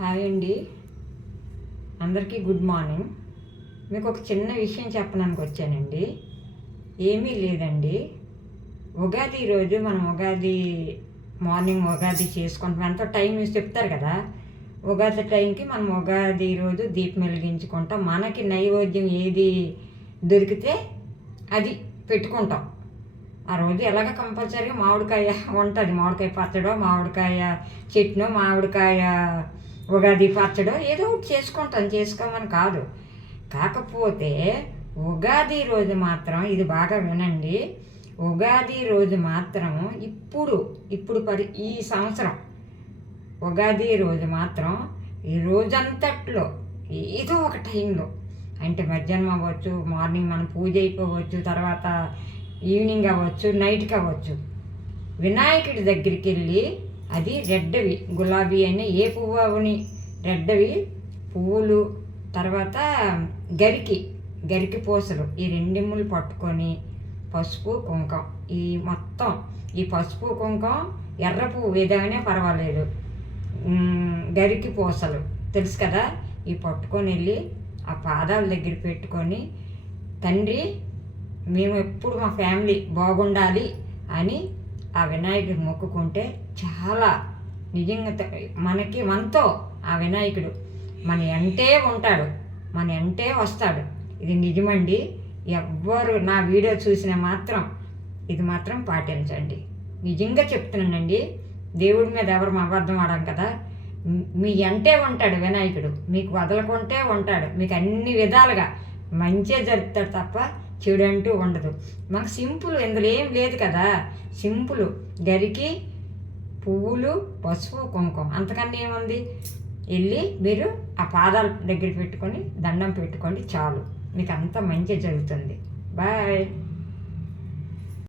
Hi అండి, అందరికీ good morning. మీకు ఒక చిన్న విషయం చెప్పడానికి వచ్చానండి. ఏమీ లేదండి, ఉగాది రోజు మనం మార్నింగ్ ఉగాది చేసుకుంటాం. ఎంతో టైం చెప్తారు కదా. ఉగాది టైంకి మనం ఉగాది రోజు దీపం వెలిగించుకుంటాం. మనకి నైవేద్యం ఏది దొరికితే అది పెట్టుకుంటాం. ఆ రోజు ఎలాగ కంపల్సరీగా మామిడికాయ ఉంటుంది. మామిడికాయ పచ్చడో, మామిడికాయ చట్నో, మామిడికాయ ఉగాది పచ్చడో ఏదో ఒకటి చేసుకోమని కాదు. కాకపోతే ఉగాది రోజు మాత్రం ఇది బాగా వినండి. ఉగాది రోజు మాత్రం ఈ సంవత్సరం ఉగాది రోజు మాత్రం ఈ రోజంతట్లో ఏదో ఒక టైంలో, అంటే మధ్యాహ్నం అవ్వచ్చు, మార్నింగ్ మనం పూజ అయిపోవచ్చు, తర్వాత ఈవినింగ్ అవ్వచ్చు, నైట్కి అవ్వచ్చు, వినాయకుడి దగ్గరికి వెళ్ళి అది రెడ్డవి గులాబీ అని ఏ పువ్వు అవని రెడ్డవి పువ్వులు, తర్వాత గరికి పూసలు, ఈ రెండిమ్ములు పట్టుకొని పసుపు కుంకం, ఈ పసుపు కుంకం ఎర్ర పువ్వు ఏదైనా పర్వాలేదు, గరికి పూసలు తెలుసు కదా, ఈ పట్టుకొని వెళ్ళి ఆ పాదాల దగ్గర పెట్టుకొని, తండ్రి మేము ఎప్పుడు మా ఫ్యామిలీ బాగుండాలి అని ఆ వినాయకుడికి మొక్కుకుంటే చాలా నిజంగా మనతో ఆ వినాయకుడు మన ఎంటే ఉంటాడు, మన ఎంటే వస్తాడు. ఇది నిజమండి. ఎవ్వరు నా వీడియో చూసినా మాత్రం ఇది మాత్రం పాటించండి. నిజంగా చెప్తున్నానండి. దేవుడి మీద ఎవరు అబద్ధం ఆడం కదా. మీ ఎంటే ఉంటాడు వినాయకుడు, మీకు వదలకుంటే ఉంటాడు. మీకు అన్ని విధాలుగా మంచిగా జరుపుతాడు తప్ప చెడు అంటూ ఉండదు. మాకు సింపుల్, ఇందులో ఏం లేదు కదా. సింపుల్ గరికి పువ్వులు, పసుపు, కుంకుమ, అంతకన్నా ఏముంది. వెళ్ళి మీరు ఆ పాదాల దగ్గర పెట్టుకొని దండం పెట్టుకోండి చాలు. మీకు అంతా మంచిగా జరుగుతుంది. బాయ్.